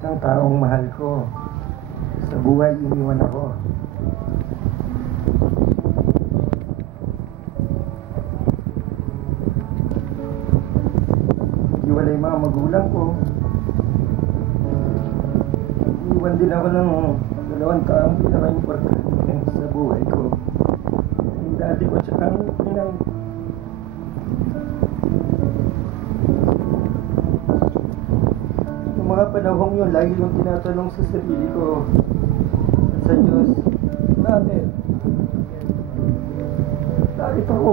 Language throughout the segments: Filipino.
ng taong mahal ko. Sa buhay, iniwan ako. Iwalay mga magulang ko. Iwan din ako ng dalawang taong pinaka-importante sa buhay ko. Yung dati ko tsaka ang pinang... Yung mga panahong yun, lagi yung tinatanong sa sarili ko at sa Diyos, bakit? Bakit ako?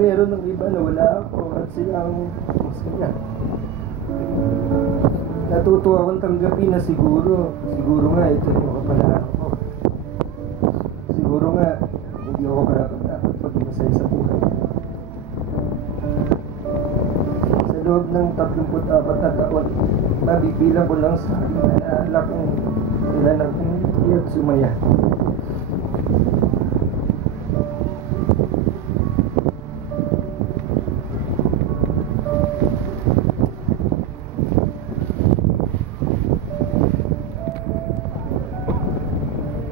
Meron ng iba na wala ako at silang masaya. Natuto akong tanggapin na siguro nga ito yung makapalaan ko. Siguro nga hindi ako karapat-dapat paging masaya sa buhay. Sa loob ng 34 na taon, mabibilang ko lang sa akin na naalala kong sila ng hindi at sumaya.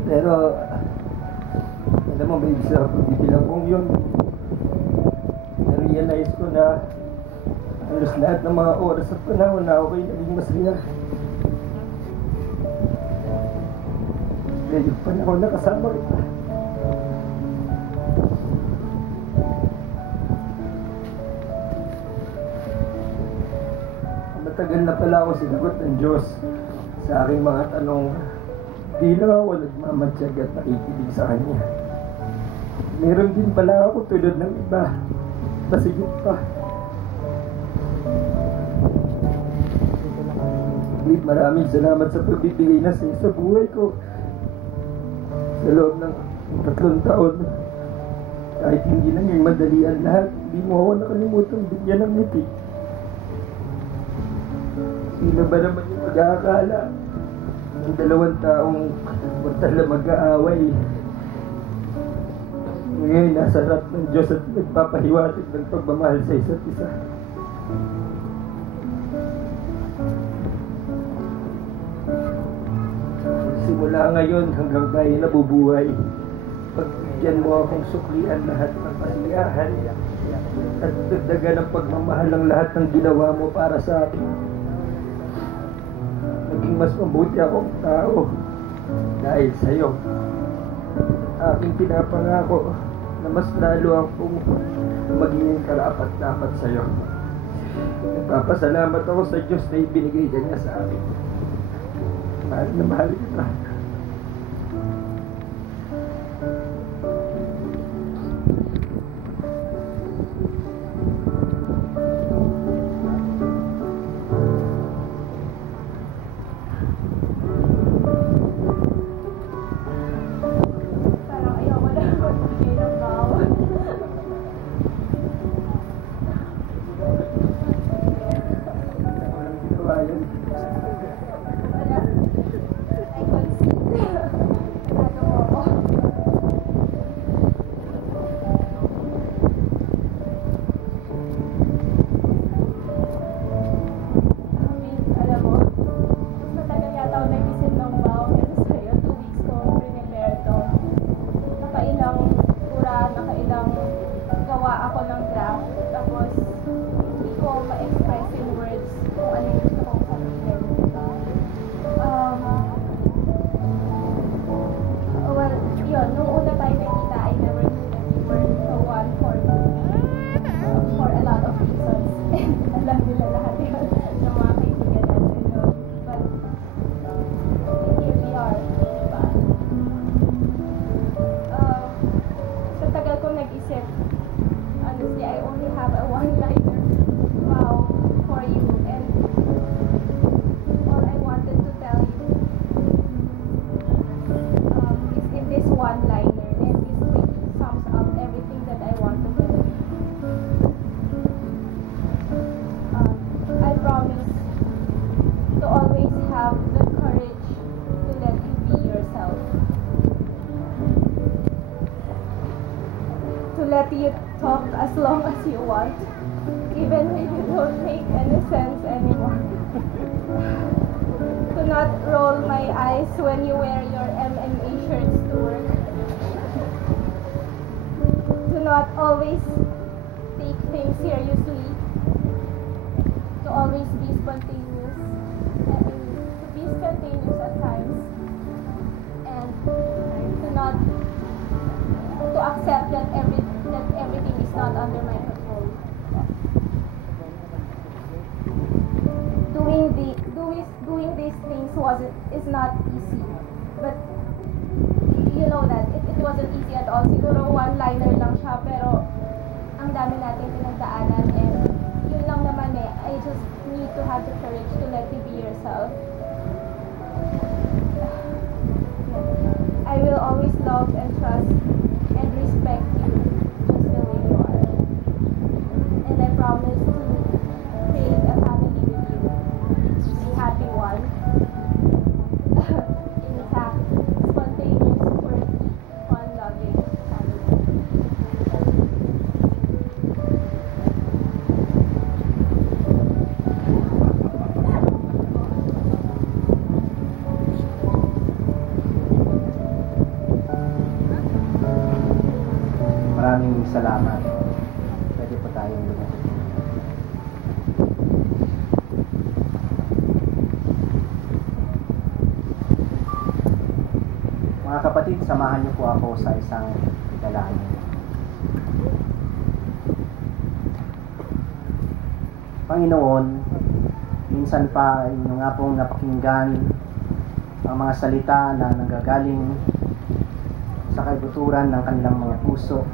Pero, alam mo, babe, sa pagbibilang kong yun, na-realize ko na halos lahat ng mga oras at panahon na ako'y naging masaya. Dahil yung panahon na kasama kita. Matagal na pala ako sinagot ng Diyos sa aking mga tanong. Di lang ako nagmamatsyag at nakikinig sa Kanya. Meron din pala ako tulad ng iba. Pasigit pa. Maraming salamat sa pagbibigay na sa buhay ko. Sa loob ng 3 taon. Kahit hindi naging madali ang lahat, hindi mo ako nakalimutan bigyan ng ngiti. Sino ba naman yung mag-aakala? Ang 2 taong matala mag-aaway. Ngayon, nasa harap ng Diyos at nagpapahiwatig ng pagmamahal sa isa't isa. Simula ngayon hanggang tayo nabubuhay, pagbigyan mo akong suklian lahat ng kasiyahan at dagdagan ng pagmamahal ng lahat ng ginawa mo para sa akin. Naging mas mabuti akong tao dahil sa iyo. Aking pinapangako na mas lalo akong maging karapat-dapat sa iyo. Nagpapasalamat ako sa Diyos na ibinigay niya sa akin. Mahal na mahal kita. Honestly, I only have a one-liner vow for you, and talk as long as you want, even when you don't make any sense anymore. To not roll my eyes when you wear your MMA shirts to work. To not always take things seriously. To always be spontaneous. To be spontaneous at times. And to not to accept that everything is not under my control. Doing these things is not easy, but you know that it wasn't easy at all. Siguro one-liner lang siya, pero ang dami natin pinagdaanan, and yun lang naman eh. I just need to have the courage to let you be yourself. I will always love and trust and respect you just the way you are. And I promise to create a family with you. A happy one. Intact, spontaneous, quirky, fun-loving family. Maraming salamat. Pwede po tayong lumayo. Mga kapatid, samahan niyo po ako sa isang dalangin. Panginoon, minsan pa inyo nga pong napakinggan ang mga salita na nanggagaling sa kaibuturan ng kanilang mga puso.